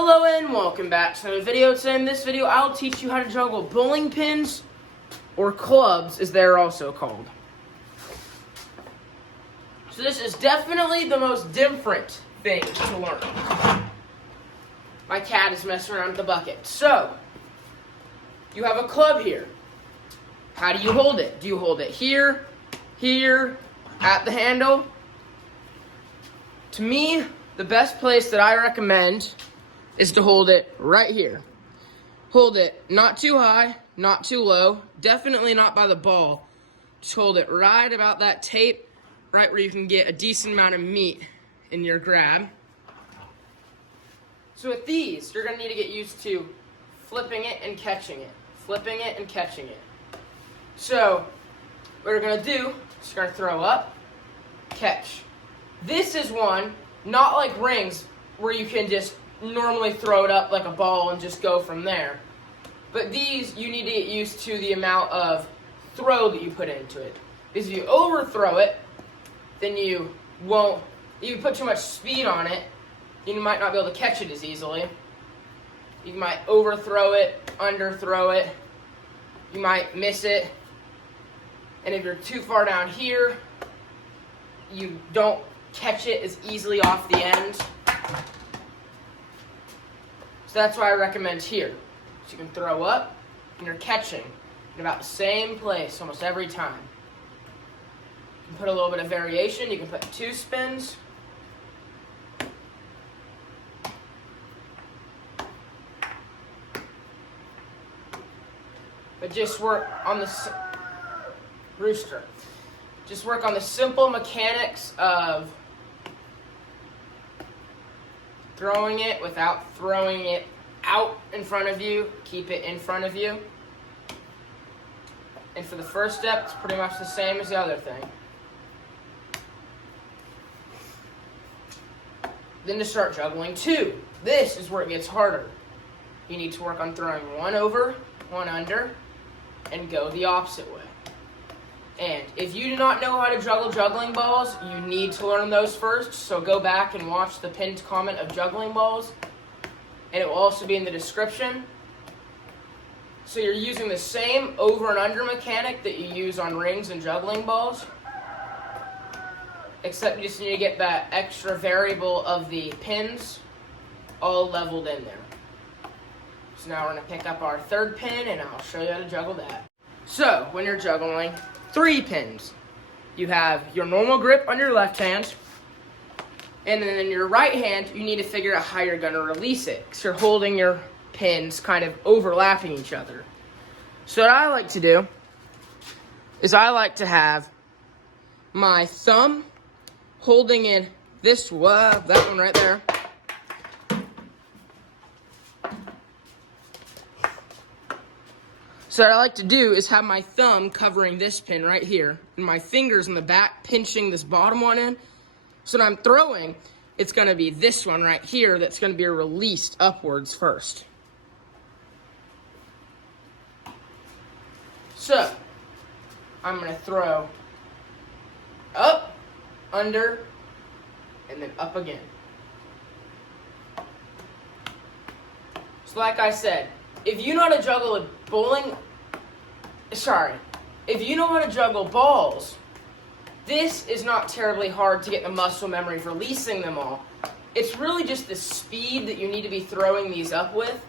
Hello and welcome back to another video. Today in this video, I'll teach you how to juggle bowling pins, or clubs as they're also called. So this is definitely the most different thing to learn. My cat is messing around with the bucket. So, you have a club here. How do you hold it? Do you hold it here, here, at the handle? To me, the best place that I recommend is to hold it right here. Hold it not too high, not too low, definitely not by the ball. Just hold it right about that tape, right where you can get a decent amount of meat in your grab. So with these, you're gonna need to get used to flipping it and catching it, flipping it and catching it. So what we're gonna do is you're gonna throw up, catch. This is one, not like rings, where you can just normally throw it up like a ball and just go from there. But these, you need to get used to the amount of throw that you put into it. Because if you overthrow it, then you put too much speed on it, you might not be able to catch it as easily. You might overthrow it, underthrow it, you might miss it. And if you're too far down here, you don't catch it as easily off the end. So that's why I recommend here. So you can throw up and you're catching in about the same place almost every time. You can put a little bit of variation. You can put 2 spins. But just work on the rooster. Just work on the simple mechanics of throwing it without throwing it out in front of you. Keep it in front of you. And for the first step, it's pretty much the same as the other thing. Then to start juggling 2. This is where it gets harder. You need to work on throwing 1 over, 1 under, and go the opposite way. And if you do not know how to juggle juggling balls, you need to learn those first. So go back and watch the pinned comment of juggling balls. And it will also be in the description. So you're using the same over and under mechanic that you use on rings and juggling balls. Except you just need to get that extra variable of the pins all leveled in there. So now we're going to pick up our 3rd pin and I'll show you how to juggle that. So when you're juggling 3 pins, you have your normal grip on your left hand, and then in your right hand, you need to figure out how you're going to release it, because you're holding your pins kind of overlapping each other. So what I like to do is I like to have my thumb holding in this, that one right there. So what I like to do is have my thumb covering this pin right here, and my fingers in the back pinching this bottom one in. So when I'm throwing, it's going to be this one right here that's going to be released upwards first. So I'm going to throw up, under, and then up again. So like I said, if you know how to juggle a if you know how to juggle balls, this is not terribly hard to get the muscle memory of releasing them all. It's really just the speed that you need to be throwing these up with